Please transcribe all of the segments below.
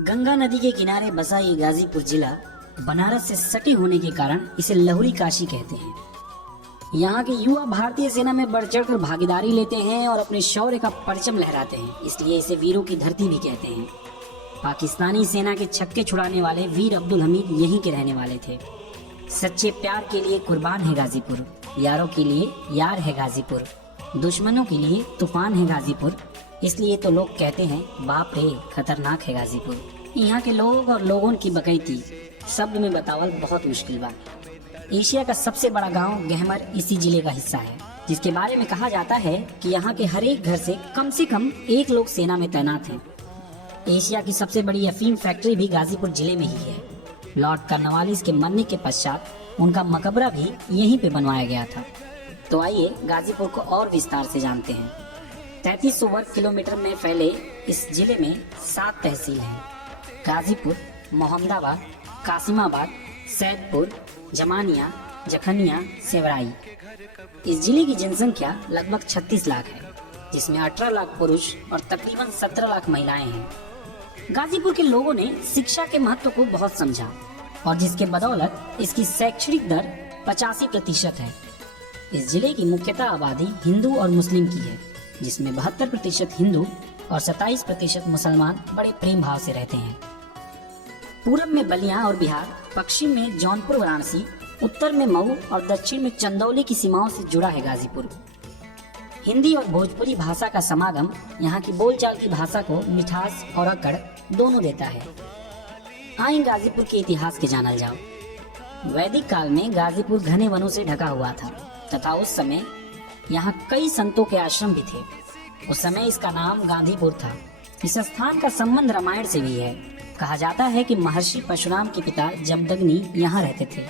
गंगा नदी के किनारे बसा ये गाजीपुर जिला बनारस से सटे होने के कारण इसे लहुरी काशी कहते हैं। यहाँ के युवा भारतीय सेना में बढ़ चढ़ कर भागीदारी लेते हैं और अपने शौर्य का परचम लहराते हैं, इसलिए इसे वीरों की धरती भी कहते हैं। पाकिस्तानी सेना के छक्के छुड़ाने वाले वीर अब्दुल हमीद यहीं के रहने वाले थे। सच्चे प्यार के लिए कुर्बान है गाजीपुर, यारों के लिए यार है गाजीपुर, दुश्मनों के लिए तूफान है गाजीपुर, इसलिए तो लोग कहते हैं बाप रे खतरनाक है गाजीपुर। यहाँ के लोग और लोगों की बकैती शब्द में बतावल बहुत मुश्किल बा। एशिया का सबसे बड़ा गांव गहमर इसी जिले का हिस्सा है, जिसके बारे में कहा जाता है कि यहाँ के हर एक घर से कम एक लोग सेना में तैनात हैं। एशिया की सबसे बड़ी अफीम फैक्ट्री भी गाजीपुर जिले में ही है। लॉर्ड कॉर्नवालिस के मरने के पश्चात उनका मकबरा भी यहीं पे बनवाया गया था। तो आइए गाजीपुर को और विस्तार से जानते हैं। 3300 वर्ग किलोमीटर में फैले इस जिले में 7 तहसील हैं। गाजीपुर, मोहम्मदाबाद, कासिमाबाद, सैदपुर, जमानिया, जखनिया, सेवराई। इस जिले की जनसंख्या लगभग 36 लाख है, जिसमें 18 लाख पुरुष और तकरीबन 17 लाख महिलाएं हैं। गाजीपुर के लोगों ने शिक्षा के महत्व को बहुत समझा और जिसके बदौलत इसकी शैक्षणिक दर 85% है। इस जिले की मुख्यतः आबादी हिंदू और मुस्लिम की है, जिसमें 72% हिंदू और 27% मुसलमान बड़े प्रेम भाव से रहते हैं। पूरब में बलिया और बिहार, पश्चिम में जौनपुर वाराणसी, उत्तर में मऊ और दक्षिण में चंदौली की सीमाओं से जुड़ा है गाजीपुर। हिंदी और भोजपुरी भाषा का समागम यहाँ की बोलचाल की भाषा को मिठास और अकड़ दोनों देता है। आइन गाजीपुर के इतिहास के जानल जाओ। वैदिक काल में गाजीपुर घने वनों से ढका हुआ था तथा उस समय यहाँ कई संतों के आश्रम भी थे। उस समय इसका नाम गांधीपुर था। इस स्थान का संबंध रामायण से भी है। कहा जाता है कि महर्षि परशुराम के पिता जमदग्नि यहाँ रहते थे।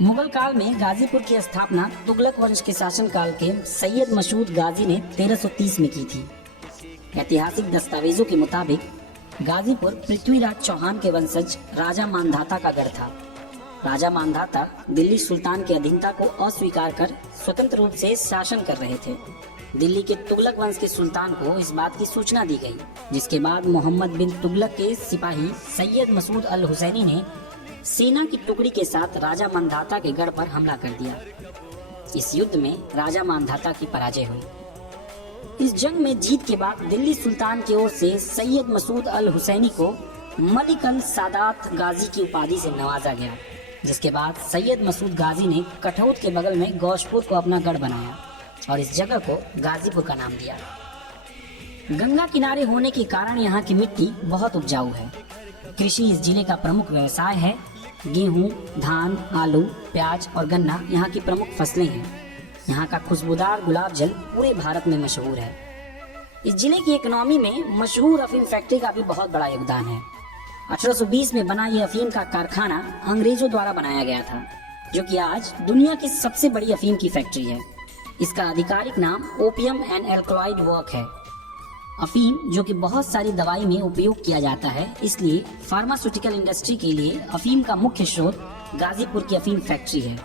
मुगल काल में गाजीपुर की स्थापना तुगलक वंश के शासन काल के सैयद मसूद गाजी ने 1330 में की थी। ऐतिहासिक दस्तावेजों के मुताबिक गाजीपुर पृथ्वीराज चौहान के वंशज राजा मानधाता का गढ़ था। राजा मानधाता दिल्ली सुल्तान की अधीनता को अस्वीकार कर स्वतंत्र रूप से शासन कर रहे थे। दिल्ली के तुगलक वंश के सुल्तान को इस बात की सूचना दी गई, जिसके बाद मोहम्मद बिन तुगलक के सिपाही सैयद मसूद अल हुसैनी ने सेना की टुकड़ी के साथ राजा मानधाता के गढ़ पर हमला कर दिया। इस युद्ध में राजा मानधाता की पराजय हुई। इस जंग में जीत के बाद दिल्ली सुल्तान की ओर से सैयद मसूद अल हुसैनी को मलिक अल सादात गाजी की उपाधि से नवाजा गया, जिसके बाद सैयद मसूद गाजी ने कठौत के बगल में गौशपुर को अपना गढ़ बनाया और इस जगह को गाजीपुर का नाम दिया। गंगा किनारे होने के कारण यहाँ की मिट्टी बहुत उपजाऊ है। कृषि इस जिले का प्रमुख व्यवसाय है। गेहूं, धान, आलू, प्याज और गन्ना यहाँ की प्रमुख फसलें हैं। यहाँ का खुशबूदार गुलाब जल पूरे भारत में मशहूर है। इस जिले की इकोनॉमी में मशहूर अफीम फैक्ट्री का भी बहुत बड़ा योगदान है। 1820 में बना यह अफीम का कारखाना अंग्रेजों द्वारा बनाया गया था, जो कि आज दुनिया की सबसे बड़ी अफीम की फैक्ट्री है। इसका आधिकारिक नाम ओपियम एंड एल्कलॉइड वर्क है। अफीम जो कि बहुत सारी दवाई में उपयोग किया जाता है, इसलिए फार्मास्यूटिकल इंडस्ट्री के लिए अफीम का मुख्य स्रोत गाजीपुर की अफीम फैक्ट्री है।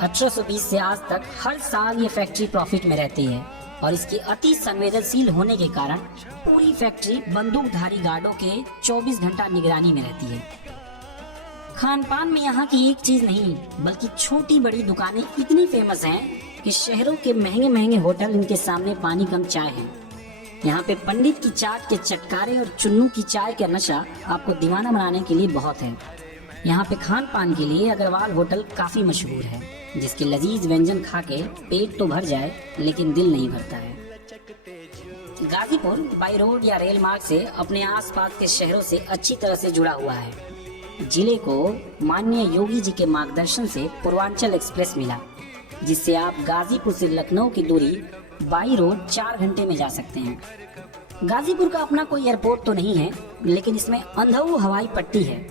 1820 से आज तक हर साल ये फैक्ट्री प्रॉफिट में रहती है और इसके अति संवेदनशील होने के कारण पूरी फैक्ट्री बंदूकधारी गार्डों के 24 घंटा निगरानी में रहती है। खान पान में यहाँ की एक चीज नहीं बल्कि छोटी बड़ी दुकानें इतनी फेमस हैं कि शहरों के महंगे महंगे होटल इनके सामने पानी कम चाय है। यहाँ पे पंडित की चाट के चटकारे और चुन्नू की चाय का नशा आपको दीवाना बनाने के लिए बहुत है। यहाँ पे खान पान के लिए अग्रवाल होटल काफी मशहूर है, जिसके लजीज व्यंजन खा के पेट तो भर जाए लेकिन दिल नहीं भरता है। गाजीपुर बाई रोड या रेल मार्ग से अपने आसपास के शहरों से अच्छी तरह से जुड़ा हुआ है। जिले को माननीय योगी जी के मार्गदर्शन से पूर्वांचल एक्सप्रेस मिला, जिससे आप गाजीपुर से लखनऊ की दूरी बाई रोड 4 घंटे में जा सकते हैं। गाजीपुर का अपना कोई एयरपोर्ट तो नहीं है, लेकिन इसमें अंधऊ हवाई पट्टी है,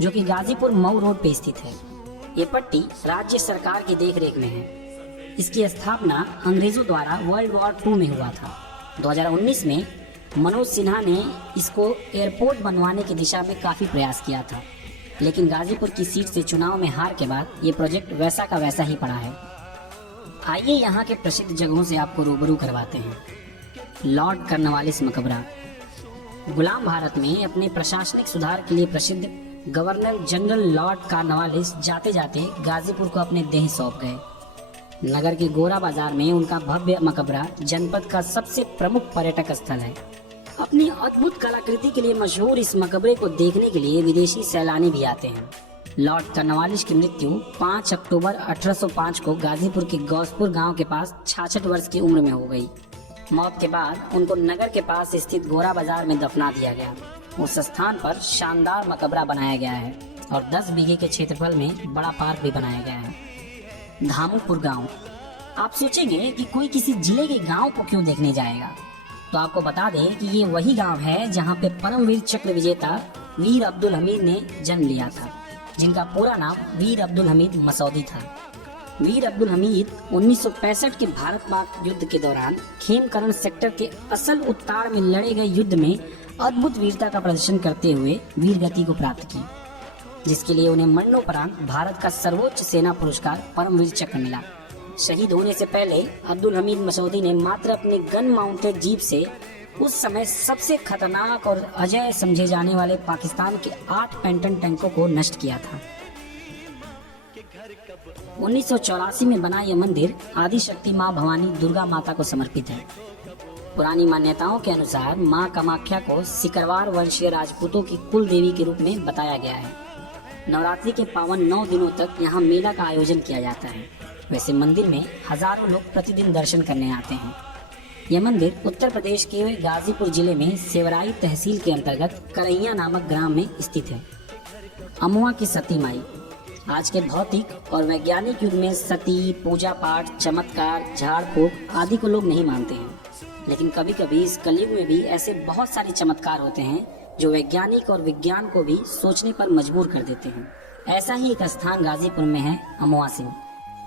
जो कि गाजीपुर मऊ रोड पे स्थित है। ये पट्टी राज्य सरकार की देखरेख में है। इसकी स्थापना अंग्रेजों द्वारा वर्ल्ड वॉर 2 में हुआ था। 2019 में मनोज सिन्हा ने इसको एयरपोर्ट बनवाने की दिशा में काफी प्रयास किया था, लेकिन गाजीपुर की सीट से चुनाव में हार के बाद ये प्रोजेक्ट वैसा का वैसा ही पड़ा है। आइए यहाँ के प्रसिद्ध जगहों से आपको रूबरू करवाते हैं। लॉर्ड कॉर्नवालिस मकबरा। गुलाम भारत में अपने प्रशासनिक सुधार के लिए प्रसिद्ध गवर्नर जनरल लॉर्ड कॉर्नवालिस जाते जाते गाजीपुर को अपने देह सौंप गए। नगर के गोरा बाजार में उनका भव्य मकबरा जनपद का सबसे प्रमुख पर्यटक स्थल है। अपनी अद्भुत कलाकृति के लिए मशहूर इस मकबरे को देखने के लिए विदेशी सैलानी भी आते हैं। लॉर्ड कॉर्नवालिस की मृत्यु 5 अक्टूबर 1805 को गाजीपुर के गौसपुर गांव के पास 66 वर्ष की उम्र में हो गई। मौत के बाद उनको नगर के पास स्थित गोरा बाजार में दफना दिया गया। उस स्थान पर शानदार मकबरा बनाया गया है और 10 बीघे के क्षेत्रफल में बड़ा पार्क भी बनाया गया है। धामुपुर गांव। आप सोचेंगे कि कोई किसी जिले के गांव को क्यों देखने जाएगा, तो आपको बता दें कि ये वही गांव है जहां पे परमवीर चक्र विजेता वीर अब्दुल हमीद ने जन्म लिया था, जिनका पूरा नाम वीर अब्दुल हमीद मसौदी था। वीर अब्दुल हमीद 1965 के भारत पाक युद्ध के दौरान खेमकरण सेक्टर के असल उत्ताड़ में लड़े गए युद्ध में अद्भुत वीरता का प्रदर्शन करते हुए वीर गति को प्राप्त की, जिसके लिए उन्हें मरणोपरांत भारत का सर्वोच्च सेना पुरस्कार परमवीर चक्र मिला। शहीद होने से पहले अब्दुल हमीद मसौदी ने मात्र अपने गन माउंटेड जीप से उस समय सबसे खतरनाक और अजय समझे जाने वाले पाकिस्तान के 8 पेंटन टैंकों को नष्ट किया था। 1984 में बना यह मंदिर आदि शक्ति मां भवानी दुर्गा माता को समर्पित है। पुरानी मान्यताओं के अनुसार मां कामाख्या को सिकरवार वंशीय राजपूतों की कुल देवी के रूप में बताया गया है। नवरात्रि के पावन 9 दिनों तक यहाँ मेला का आयोजन किया जाता है। वैसे मंदिर में हजारों लोग प्रतिदिन दर्शन करने आते हैं। यह मंदिर उत्तर प्रदेश के गाजीपुर जिले में सेवराई तहसील के अंतर्गत करैया नामक ग्राम में स्थित है। अमुआ की सती माई। आज के भौतिक और वैज्ञानिक युग में सती, पूजा पाठ, चमत्कार, झाड़ फूक आदि को लोग नहीं मानते हैं, लेकिन कभी कभी इस कलयुग में भी ऐसे बहुत सारे चमत्कार होते हैं जो वैज्ञानिक और विज्ञान को भी सोचने पर मजबूर कर देते हैं। ऐसा ही एक स्थान गाजीपुर में है, अमुआ सिंह।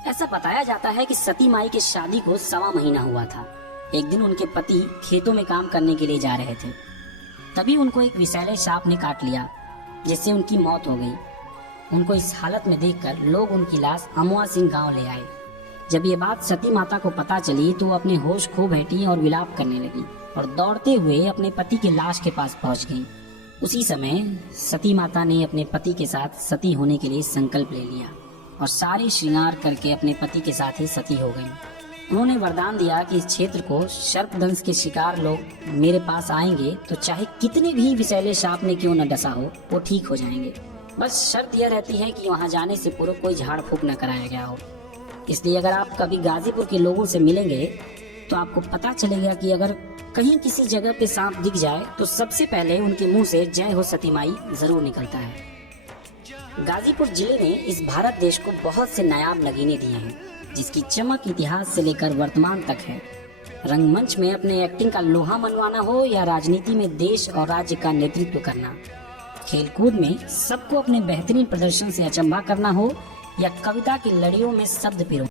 ऐसा बताया जाता है कि सती माई की शादी को 1.25 महीना हुआ था। एक दिन उनके पति खेतों में काम करने के लिए जा रहे थे, तभी उनको एक विषैले सांप ने काट लिया, जिससे उनकी मौत हो गई। उनको इस हालत में देखकर लोग उनकी लाश अमुआ सिंह गांव ले आए। जब ये बात सती माता को पता चली तो वो अपने होश खो बैठी और विलाप करने लगी और दौड़ते हुए अपने पति की लाश के पास पहुंच गई। उसी समय सती माता ने अपने पति के साथ सती होने के लिए संकल्प ले लिया और सारी श्रृंगार करके अपने पति के साथ ही सती हो गई। उन्होंने वरदान दिया कि इस क्षेत्र को सर्पदंश के शिकार लोग मेरे पास आएंगे तो चाहे कितने भी विषैले सांप ने क्यों न डसा हो, वो ठीक हो जाएंगे। बस शर्त यह रहती है कि वहां जाने से पूर्व कोई झाड़ फूक न कराया गया हो। इसलिए अगर आप कभी गाजीपुर के लोगों से मिलेंगे तो आपको पता चलेगा कि अगर कहीं किसी जगह पे सांप दिख जाए तो सबसे पहले उनके मुंह से जय हो सती माई जरूर निकलता है। गाजीपुर जिले ने इस भारत देश को बहुत से नायाब नगीने दिए हैं, जिसकी चमक इतिहास से लेकर वर्तमान तक है। रंगमंच में अपने एक्टिंग का लोहा मनवाना हो या राजनीति में देश और राज्य का नेतृत्व करना, खेलकूद में सबको अपने बेहतरीन प्रदर्शन से अचंभा करना हो या कविता की लड़ियों में शब्द पिरो